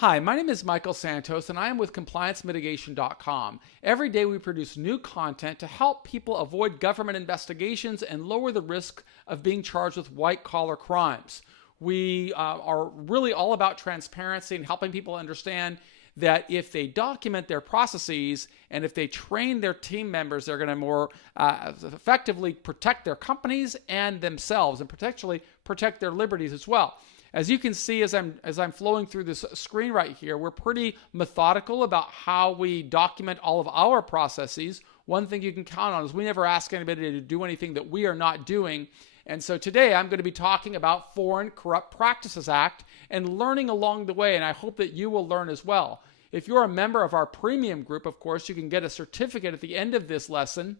Hi, my name is Michael Santos and I am with ComplianceMitigation.com. Every day we produce new content to help people avoid government investigations and lower the risk of being charged with white-collar crimes. We are really all about transparency and helping people understand that if they document their processes and if they train their team members, they're going to more effectively protect their companies and themselves and potentially protect their liberties as well. As you can see, as I'm flowing through this screen right here, we're pretty methodical about how we document all of our processes. One thing you can count on is we never ask anybody to do anything that we are not doing. And so today I'm going to be talking about Foreign Corrupt Practices Act and learning along the way, and I hope that you will learn as well. If you're a member of our premium group, of course, you can get a certificate at the end of this lesson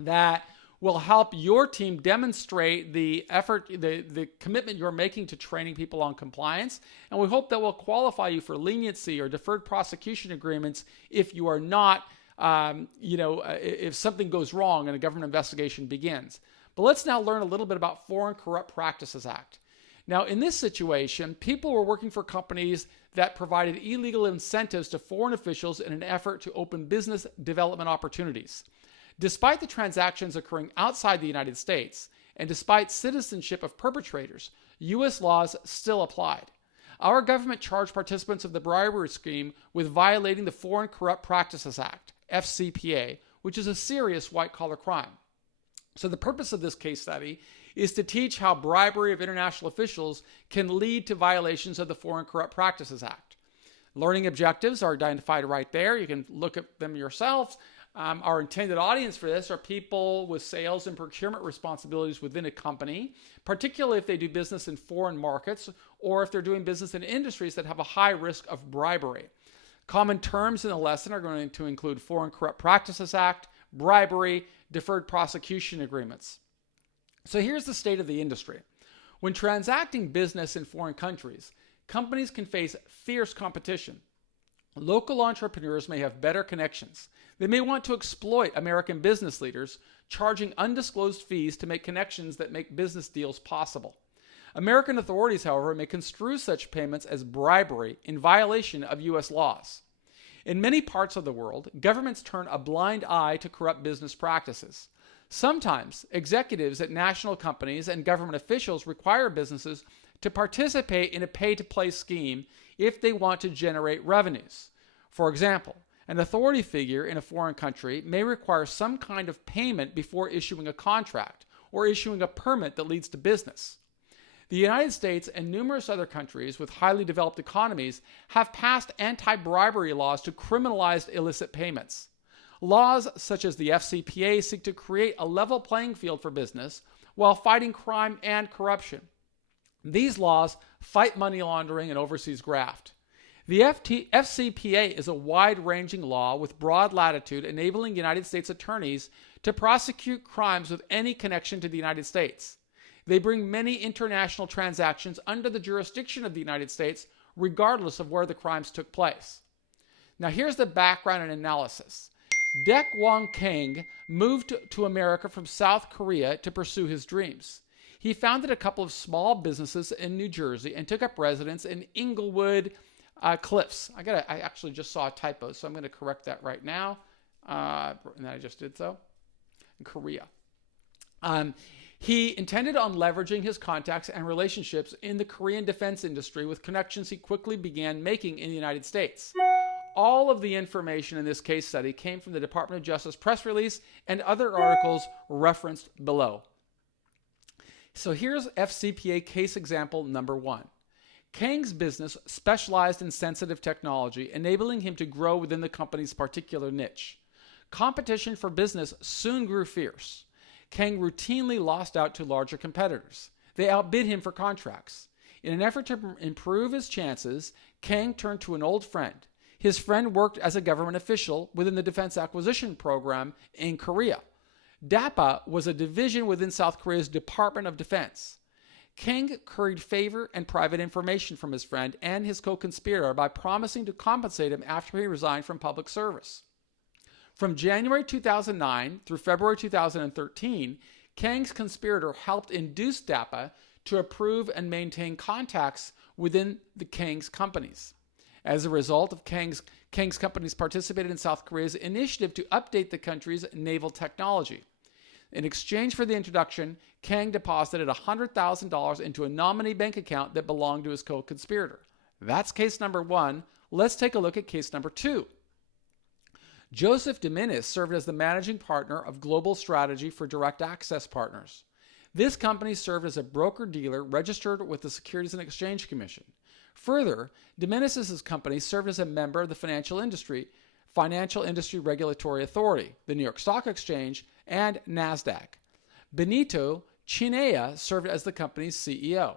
that will help your team demonstrate the effort, the commitment you're making to training people on compliance. And we hope that will qualify you for leniency or deferred prosecution agreements if you are not, if something goes wrong and a government investigation begins. But let's now learn a little bit about Foreign Corrupt Practices Act. Now, in this situation, people were working for companies that provided illegal incentives to foreign officials in an effort to open business development opportunities. Despite the transactions occurring outside the United States, and despite citizenship of perpetrators, U.S. laws still applied. Our government charged participants of the bribery scheme with violating the Foreign Corrupt Practices Act, FCPA, which is a serious white-collar crime. So the purpose of this case study is to teach how bribery of international officials can lead to violations of the Foreign Corrupt Practices Act. Learning objectives are identified right there. You can look at them yourselves. Our intended audience for this are people with sales and procurement responsibilities within a company, particularly if they do business in foreign markets or if they're doing business in industries that have a high risk of bribery. Common terms in the lesson are going to include Foreign Corrupt Practices Act, bribery, deferred prosecution agreements. So here's the state of the industry. When transacting business in foreign countries, companies can face fierce competition. Local entrepreneurs may have better connections. They may want to exploit American business leaders, charging undisclosed fees to make connections that make business deals possible. American authorities, however, may construe such payments as bribery in violation of U.S. laws. In many parts of the world, governments turn a blind eye to corrupt business practices. Sometimes, executives at national companies and government officials require businesses to participate in a pay-to-play scheme if they want to generate revenues. For example, an authority figure in a foreign country may require some kind of payment before issuing a contract or issuing a permit that leads to business. The United States and numerous other countries with highly developed economies have passed anti-bribery laws to criminalize illicit payments. Laws such as the FCPA seek to create a level playing field for business while fighting crime and corruption. These laws fight money laundering and overseas graft. The FCPA is a wide-ranging law with broad latitude enabling United States attorneys to prosecute crimes with any connection to the United States. They bring many international transactions under the jurisdiction of the United States, regardless of where the crimes took place. Now here's the background and analysis. Dek Wong Kang moved to America from South Korea to pursue his dreams. He founded a couple of small businesses in New Jersey and took up residence in Inglewood Cliffs. I actually just saw a typo, so I'm going to correct that right now. And I just did so. In Korea. He intended on leveraging his contacts and relationships in the Korean defense industry with connections he quickly began making in the United States. All of the information in this case study came from the Department of Justice press release and other articles referenced below. So here's FCPA case example number 1. Kang's business specialized in sensitive technology, enabling him to grow within the company's particular niche. Competition for business soon grew fierce. Kang routinely lost out to larger competitors. They outbid him for contracts. In an effort to improve his chances, Kang turned to an old friend. His friend worked as a government official within the Defense Acquisition Program in Korea. DAPA was a division within South Korea's Department of Defense. Kang curried favor and private information from his friend and his co-conspirator by promising to compensate him after he resigned from public service. From January 2009 through February 2013, Kang's conspirator helped induce DAPA to approve and maintain contacts within the Kang's companies. As a result of Kang's companies participated in South Korea's initiative to update the country's naval technology. In exchange for the introduction, Kang deposited $100,000 into a nominee bank account that belonged to his co-conspirator. That's case number 1. Let's take a look at case number 2. Joseph Dominguez served as the managing partner of Global Strategy for Direct Access Partners. This company served as a broker-dealer registered with the Securities and Exchange Commission. Further, Dominguez's company served as a member of the Financial Industry Regulatory Authority, the New York Stock Exchange, and NASDAQ. Benito Chinea served as the company's CEO.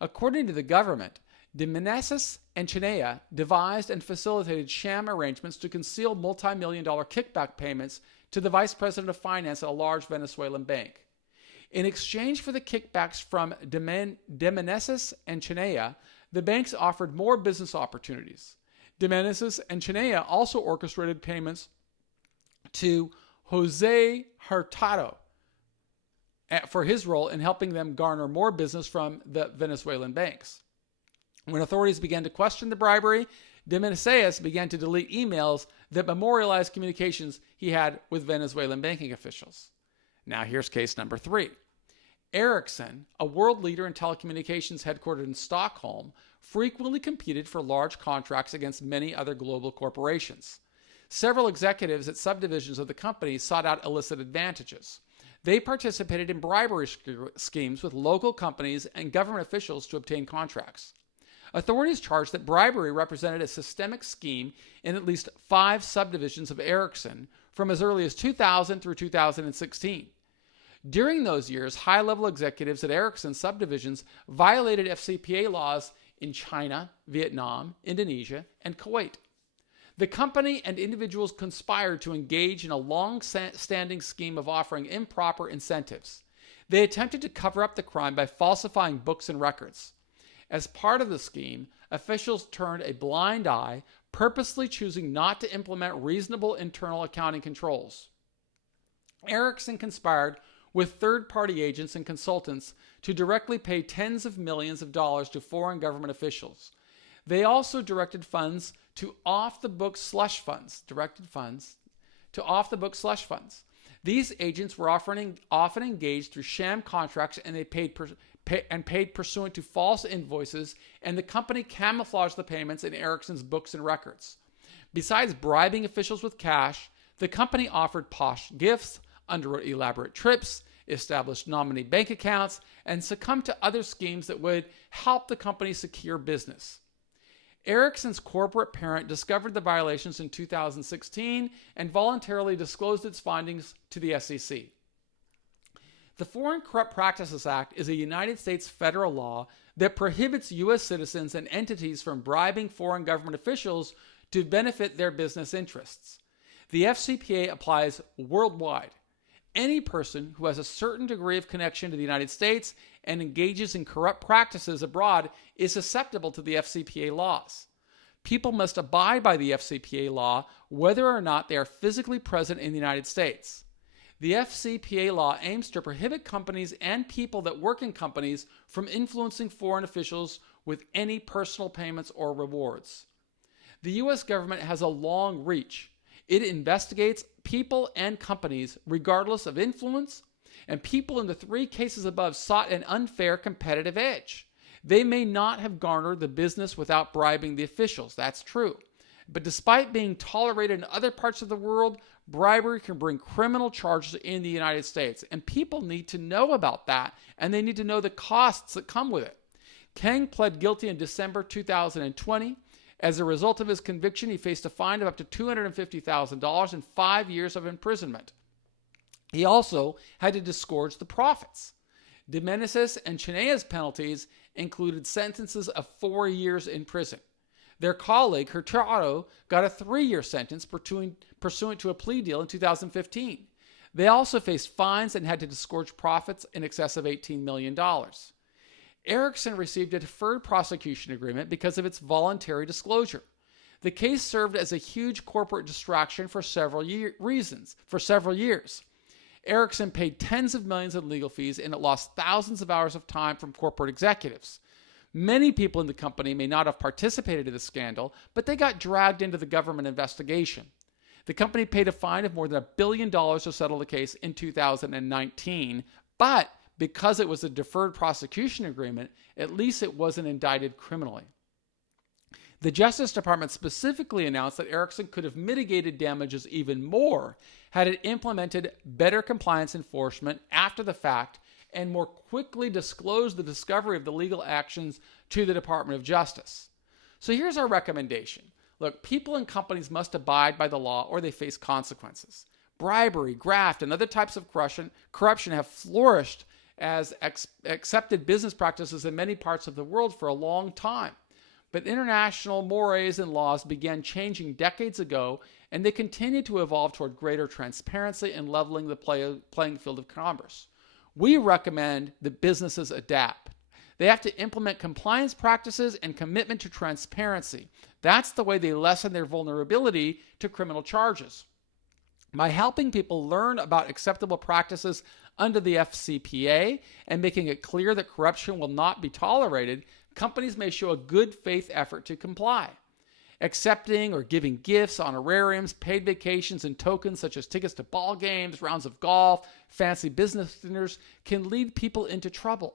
According to the government, Dominguez and Chinea devised and facilitated sham arrangements to conceal multi-million-dollar kickback payments to the vice president of finance at a large Venezuelan bank. In exchange for the kickbacks from Dominguez and Chinea, the banks offered more business opportunities. Dominguez and Chinea also orchestrated payments to Jose Hurtado for his role in helping them garner more business from the Venezuelan banks. When authorities began to question the bribery, Dominguez began to delete emails that memorialized communications he had with Venezuelan banking officials. Now here's case number 3. Ericsson, a world leader in telecommunications headquartered in Stockholm, frequently competed for large contracts against many other global corporations. Several executives at subdivisions of the company sought out illicit advantages. They participated in bribery schemes with local companies and government officials to obtain contracts. Authorities charged that bribery represented a systemic scheme in at least 5 subdivisions of Ericsson from as early as 2000 through 2016. During those years, high-level executives at Ericsson subdivisions violated FCPA laws in China, Vietnam, Indonesia, and Kuwait. The company and individuals conspired to engage in a long-standing scheme of offering improper incentives. They attempted to cover up the crime by falsifying books and records. As part of the scheme, officials turned a blind eye, purposely choosing not to implement reasonable internal accounting controls. Ericsson conspired with third-party agents and consultants to directly pay tens of millions of dollars to foreign government officials. They also directed funds to off-the-books slush funds. These agents were often engaged through sham contracts, and they paid pursuant to false invoices, and the company camouflaged the payments in Ericsson's books and records. Besides bribing officials with cash, the company offered posh gifts, underwrote elaborate trips, established nominee bank accounts, and succumbed to other schemes that would help the company secure business. Ericsson's corporate parent discovered the violations in 2016 and voluntarily disclosed its findings to the SEC. The Foreign Corrupt Practices Act is a United States federal law that prohibits U.S. citizens and entities from bribing foreign government officials to benefit their business interests. The FCPA applies worldwide. Any person who has a certain degree of connection to the United States and engages in corrupt practices abroad is susceptible to the FCPA laws. People must abide by the FCPA law whether or not they are physically present in the United States. The FCPA law aims to prohibit companies and people that work in companies from influencing foreign officials with any personal payments or rewards. The U.S. government has a long reach. It investigates people and companies regardless of influence, and people in the 3 cases above sought an unfair competitive edge. They may not have garnered the business without bribing the officials, that's true. But despite being tolerated in other parts of the world, bribery can bring criminal charges in the United States, and people need to know about that, and they need to know the costs that come with it. Kang pled guilty in December 2020. As a result of his conviction, he faced a fine of up to $250,000 and 5 years of imprisonment. He also had to disgorge the profits. Dominguez and Chinea's penalties included sentences of 4 years in prison. Their colleague, Hurtado, got a 3-year sentence pursuant to a plea deal in 2015. They also faced fines and had to disgorge profits in excess of $18 million. Ericsson received a deferred prosecution agreement because of its voluntary disclosure. The case served as a huge corporate distraction for several years. Ericsson paid tens of millions in legal fees, and it lost thousands of hours of time from corporate executives. Many people in the company may not have participated in the scandal, but they got dragged into the government investigation. The company paid a fine of more than $1 billion to settle the case in 2019, but because it was a deferred prosecution agreement, at least it wasn't indicted criminally. The Justice Department specifically announced that Ericsson could have mitigated damages even more had it implemented better compliance enforcement after the fact and more quickly disclosed the discovery of the legal actions to the Department of Justice. So here's our recommendation. Look, people and companies must abide by the law or they face consequences. Bribery, graft, and other types of corruption have flourished as accepted business practices in many parts of the world for a long time. But international mores and laws began changing decades ago, and they continue to evolve toward greater transparency and leveling the playing field of commerce. We recommend that businesses adapt. They have to implement compliance practices and commitment to transparency. That's the way they lessen their vulnerability to criminal charges. By helping people learn about acceptable practices under the FCPA and making it clear that corruption will not be tolerated, companies may show a good faith effort to comply. Accepting or giving gifts, honorariums, paid vacations, and tokens such as tickets to ball games, rounds of golf, fancy business dinners can lead people into trouble.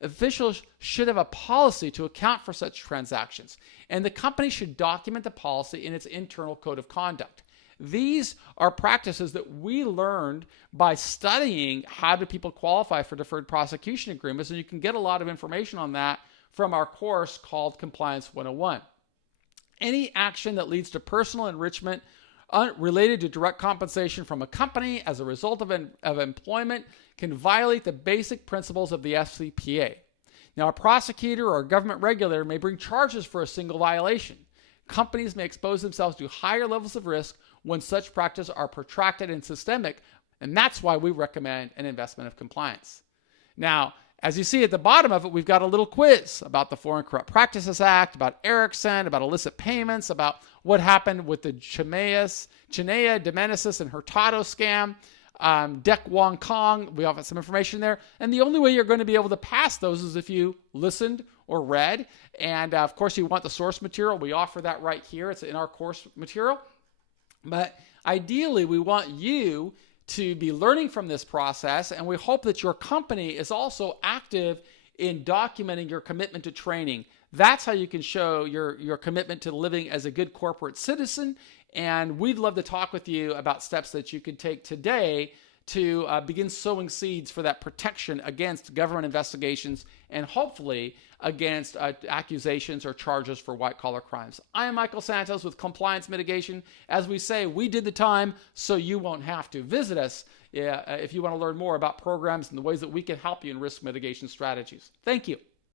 Officials should have a policy to account for such transactions, and the company should document the policy in its internal code of conduct. These are practices that we learned by studying how do people qualify for deferred prosecution agreements, and you can get a lot of information on that from our course called Compliance 101. Any action that leads to personal enrichment related to direct compensation from a company as a result of employment can violate the basic principles of the FCPA. Now, a prosecutor or a government regulator may bring charges for a single violation. Companies may expose themselves to higher levels of risk when such practices are protracted and systemic, and that's why we recommend an investment of compliance. Now, as you see at the bottom of it, we've got a little quiz about the Foreign Corrupt Practices Act, about Ericsson, about illicit payments, about what happened with the Chinea, Demenesis, and Hurtado scam, Dec Wong Kong. We have some information there. And the only way you're going to be able to pass those is if you listened or read. And of course, you want the source material. We offer that right here. It's in our course material. But ideally, we want you to be learning from this process, and we hope that your company is also active in documenting your commitment to training. That's how you can show your commitment to living as a good corporate citizen, and we'd love to talk with you about steps that you can take today to begin sowing seeds for that protection against government investigations and hopefully against accusations or charges for white-collar crimes. I am Michael Santos with Compliance Mitigation. As we say, we did the time so you won't have to. Visit us if you want to learn more about programs and the ways that we can help you in risk mitigation strategies. Thank you.